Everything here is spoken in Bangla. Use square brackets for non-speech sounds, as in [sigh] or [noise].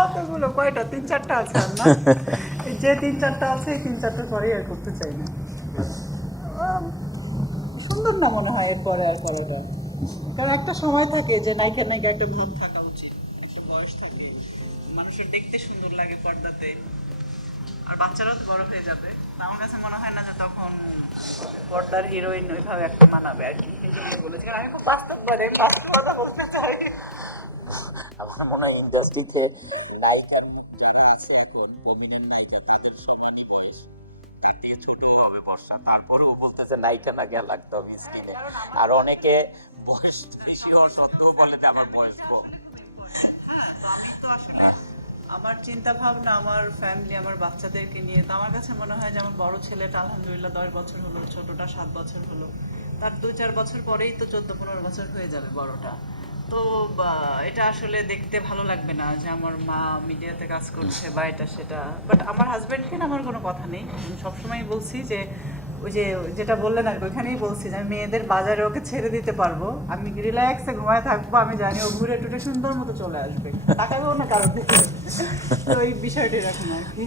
কতগুলো কয়টা? তিন চারটা আছে আর না? [laughs] যে তিন চারটা আছে তিন চারটা পরেই আর করতে চাই না। সুন্দর না মনে হয় এরপরে আর করাটা? কারণ একটা সময় থাকে যে নায়িকা নায়িকা একটা ভাব থাকা উচিত। একটা বয়স থাকে মানুষের দেখতে সুন্দর লাগে পর্দাতে আর বাচ্চারাও তো বড় হয়ে যাবে। আমার কাছে মনে হয় না যে তখন পর্দার হিরোইন ওইভাবে একটা মানাবে আর কি। এই জন্য বলেছি। কারণ আমি খুব বাস্তব বলে বাস্তবতা বলতে চাই। আমার মনে হয় ইন্ডাস্ট্রিতে নায়িকা যারা আছে এখন নায়িকা তাদের সবারই বয়স আমার চিন্তা ভাবনা আমার ফ্যামিলি আমার বাচ্চাদেরকে নিয়ে, তো আমার কাছে মনে হয় যে আমার বড় ছেলেটা আলহামদুলিল্লাহ দশ বছর হলো, ছোটটা সাত বছর হলো। তার দুই চার বছর পরেই তো চোদ্দ পনেরো বছর হয়ে যাবে বড়টা। তো এটা আসলে দেখতে ভালো লাগবে না যে আমার মা মিডিয়াতে কাজ করছে বা এটা সেটা। বাট আমার হাজব্যান্ডকে না আমার কোনো কথা নেই। আমি সবসময় বলছি যে, ওই যে, যেটা বললেন আর ওইখানেই বলছি যে, আমি মেয়েদের বাজারে ওকে ছেড়ে দিতে পারব। আমি রিল্যাক্সে ঘুমায় থাকব, আমি জানি ও ঘুরে টুরে সুন্দর মতো চলে আসবে। তাকাবেও না কারোর দিকে। তো এই বিষয়টা এরকম আর কি।